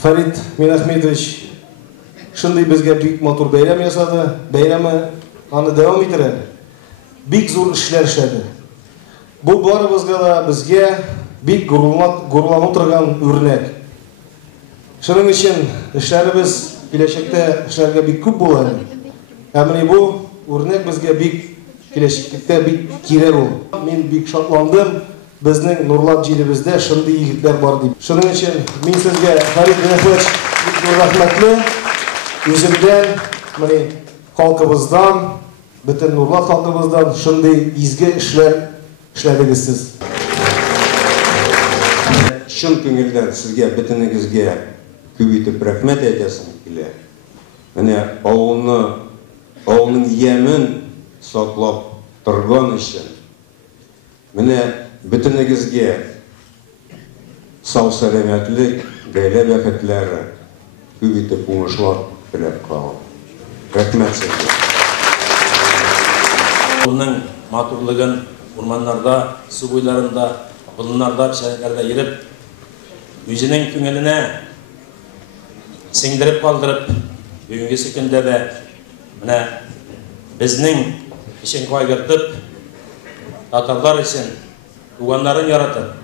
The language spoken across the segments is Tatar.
Фарид Минахметович шындай безгә бик матур бәйрәм ясады. Бәйрәме аны дәвам иттерә. Бик зур эшләр эшләде. Бу барыбызга да безгә бик гурлану торган үрнәк. Шуның өчен эшләребез киләчәктә эшләргә бик күп була. Әмма бу үрнәк безгә бик киләчәктә бик кирәк ул. Мин бик шатландым. Безнең Нурлат җилебездә шундый егетләр бар дип. Шуның өчен мин сезгә Фарид Минахметович бик рәхмәтле. Үземдән, менә халкыбыздан, бөтен Нурлат халкыбыздан шундый изге эшләр эшләдегез сез. Шын күңелдән сезгә бөтенегезгә күп итеп рәхмәт әйтәсем килә. Менә авылның ямен саклап торган өчен менә бөтенегезгә сау-сәламәтлек, гаилә бәхетләре, күп итеп уңышлар теләп калам. Рәхмәт сезгә. Авылның матурлыгын урманнарда, су буйларында, болыннарда, шәһәрләрдә йөреп, үзенең күңеленә сеңдереп калдырып, бүгенге көндә дә менә безнең өчен кайгыртып, татарлар өчен туганнарын яратып,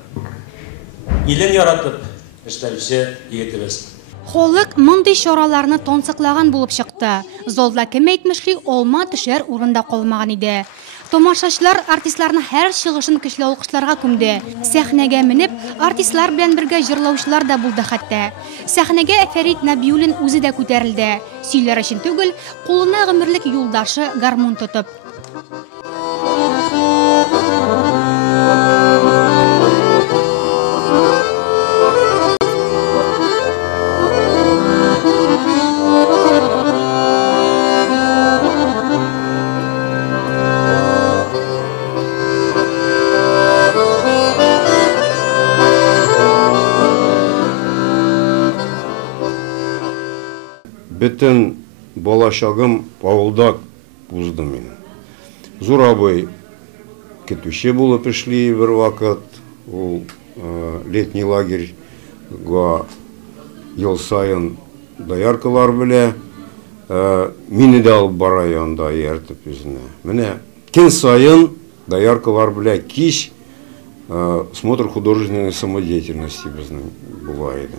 илен яратып эшләүче егетебез. Халык мондый чараларны тансыклаган булып чыкты. Залда кем әйтмешли, алма төшәр урында калмаган иде. Тамашачылар артистларның һәр чыгышын көчле алкышларга күмде. Сәхнәгә менеп, артистлар белән бергә җырлаучылар да булды хәтта. Сәхнәгә Фәрит Нәбиуллин үзе дә күтәрелде. Сөйләр өчен түгел, кулына гомерлек юлдашы гармун тотып. Бөтен балачагым авылда узды мин. Зур абый көтүче булып эшли бер вакыт. Ул летний лагерьга ел сайын дояркалар белә. Мине дә алып бара янда ияртеп үзенә. Менә көн сайын дояркалар белә кич смотр художественной самодеятельности безнең була иде.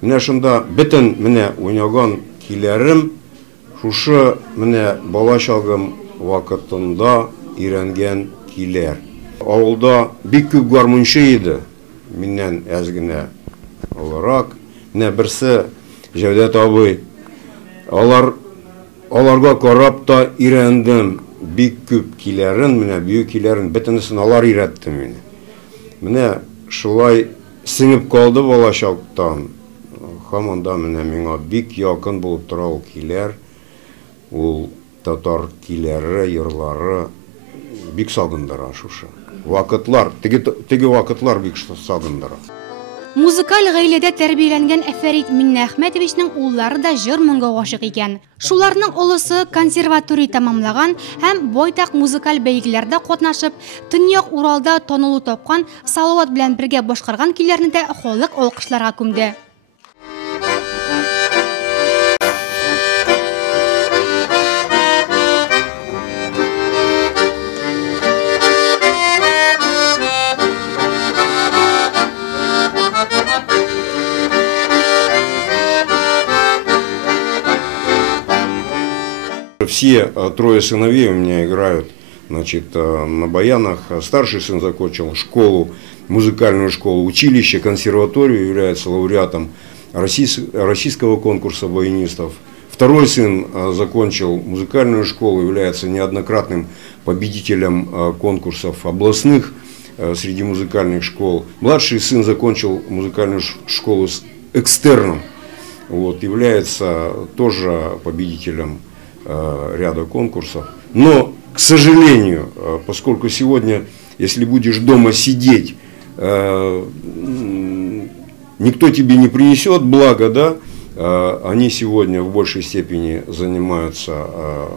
Менә шунда бөтен менә уйнаган киләрем шушы менә балачагым вакытында өйрәнгән киләр. Авылда бик күп гармунчы иде. Миннән әз генә аларак. Менә берсе Җәүдәт абый. Аларга карап та өйрәндем. Бик күп киләрен, менә бию киләрен бөтенесен алар өйрәтте мине. Менә шулай сеңеп калды балачактан. Һаманда менә миңа бик якын булып тора ул киләр. Ул татар киләре, йырлары бик сагындыра шушы. Вакытлар, теге вакытлар бик сагындыра. Музыкаль гаиләдә тәрбияләнгән Фәрит Минахметовичның уллары да җыр-моңга гашык икән. Шуларның олысы консерватория тамамлаган һәм байтак музыкаль бәйгеләрдә катнашып, Төньяк Уралда танылу тапкан Салават белән бергә башкарган көйләрне дә халык алкышларга күмде. Все трое сыновей у меня играют, значит, на баянах. Старший сын закончил школу, музыкальную школу, училище, консерваторию, является лауреатом российского конкурса баянистов. Второй сын закончил музыкальную школу, является неоднократным победителем конкурсов областных среди музыкальных школ. Младший сын закончил музыкальную школу с экстерном, вот, является тоже победителем ряда конкурсов. Но, к сожалению, поскольку сегодня, если будешь дома сидеть, никто тебе не принесет блага, да, они сегодня в большей степени занимаются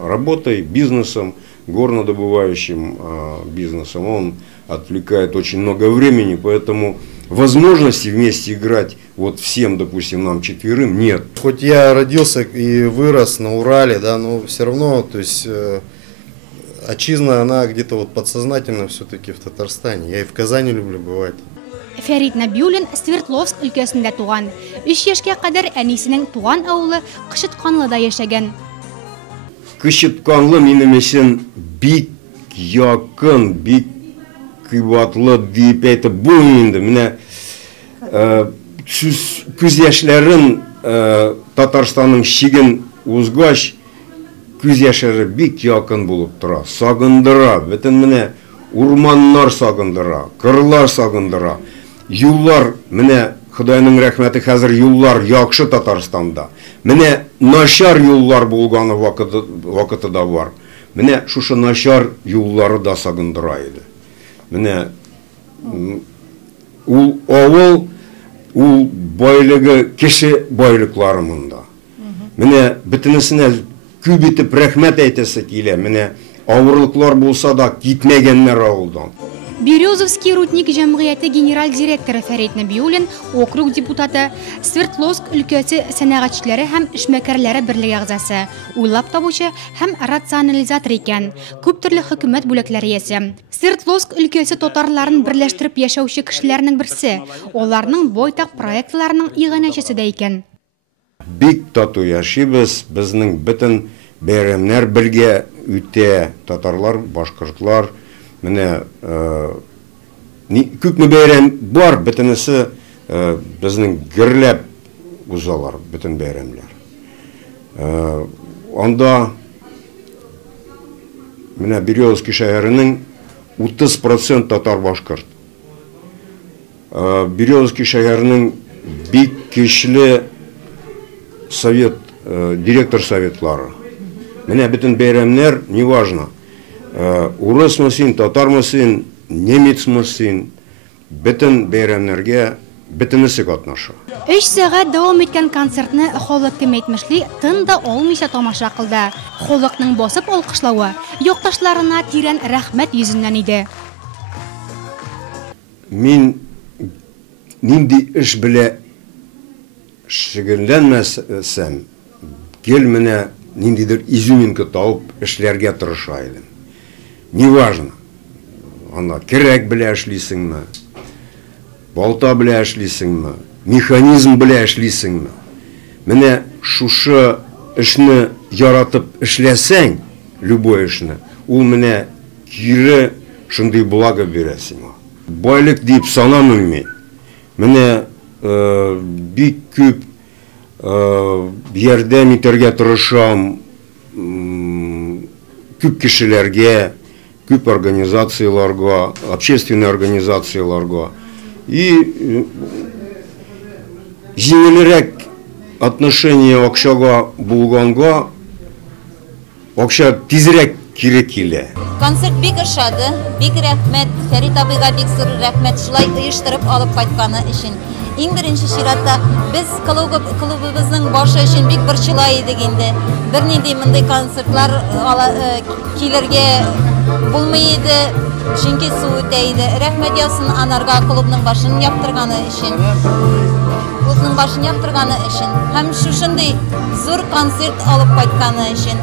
работой, бизнесом, горнодобывающим бизнесом. Он отвлекает очень много времени, поэтому возможности вместе играть вот всем, допустим, нам четверым, нет. Хоть я родился и вырос на Урале, да, но все равно, то есть отчизна, она где-то вот подсознательно все-таки в Татарстане. Я и в Казани люблю бывать. Фәрит Нәбиуллин Свердловск өлкәсендә туган. 3 яшькә кадәр әнисенең туган авылы Кышытканлыда яшәгән. Кышытканлы минем өчен бик якын, бик кыйбатлы дип әйтеп булмый инде. Менә күз яшьләрен Татарстанның чиген узгач, күз яшьләре бик якын булып тора, сагындыра. Бөтен менә урманнар сагындыра, кырлар сагындыра. Юллар, менә Худайның рәхмәте, хәзер юллар яхшы Татарстанда. Менә начар юллар булганы вакыты да бар. Менә шушы начар юллары да сагындыра иде. Менә ул авыл, ул байлыгы, кеше байлыклары монда. Менә бөтенесенә күп итеп рәхмәт әйтәсе килә. Менә авырлыклар булса да китмәгәннәр авылдан. Березовский рудник җәмгыяте генераль директоры Фәрит Нәбиуллин, округ депутаты, Свердловск өлкәсе сәнәгатьчеләре һәм эшмәкәрләре берлеге әгъзасы, уйлап табучы һәм рационализатор икән, күп төрле хөкүмәт бүләкләре иясе. Свердловск өлкәсе татарларын берләштереп яшәүче кешеләрнең берсе, аларның байтак проектларының иганәчесе дә икән. Бик тату яшибез, безнең бөтен бәйрәмнәр бергә үтә, татарлар, башкортлар. Менә күпме бәйрәм бар, бөтенесе безнең гөрләп узалар, бөтен бәйрәмләр. Анда менә Березовский шәһәренең 30% татар башкорт. Березовский шәһәренең бик көчле совет, директор советлары. Менә бөтен бәйрәмнәр, неважно. Урыс мөсин, татар мөсин, немец мөсин, бөтен бәйрәмнәргә бөтенесе катнаша. 3 сәгать дәвам иткән концертны халык кем әйтмешли, тын да алмыйча тамаша кылды. Халыкның басып алкышлавы якташларына тирән рәхмәт йөзеннән иде. Мин нинди эш белә шөгыльләнмәсәм, гел менә ниндидер изюминка тауып эшләргә тырыша идем. Неважно, ана кирәк белә эшлисеңме, балта белә эшлисеңме, механизм белә эшлисеңме. Менә шушы эшне яратып эшләсәң, любой эшне, ул менә кире шундый благо бирә сиңа. Байлык дип санамыйм мин. Менә бик күп ярдәм итәргә тырышам, күп кешеләргә, күп организацияларга, общественный организацияларга. И җиңелрәк отношение акчага булганга, акча тизрәк кире килә. Концерт бик ошады, бик рәхмәт, Фәрит абыйга бик зур рәхмәт, шулай оештырып алып кайтканы өчен. Иң беренче чиратта без клубыбызның башы өчен бик борчыла идек инде. Бернинди мондай концертлар килергә булмый иде, чөнки су үтә иде. Рәхмәт ясын анарга клубның башын яптырганы өчен. Клубның башын яптырганы өчен һәм шушындый зур концерт алып кайтканы өчен.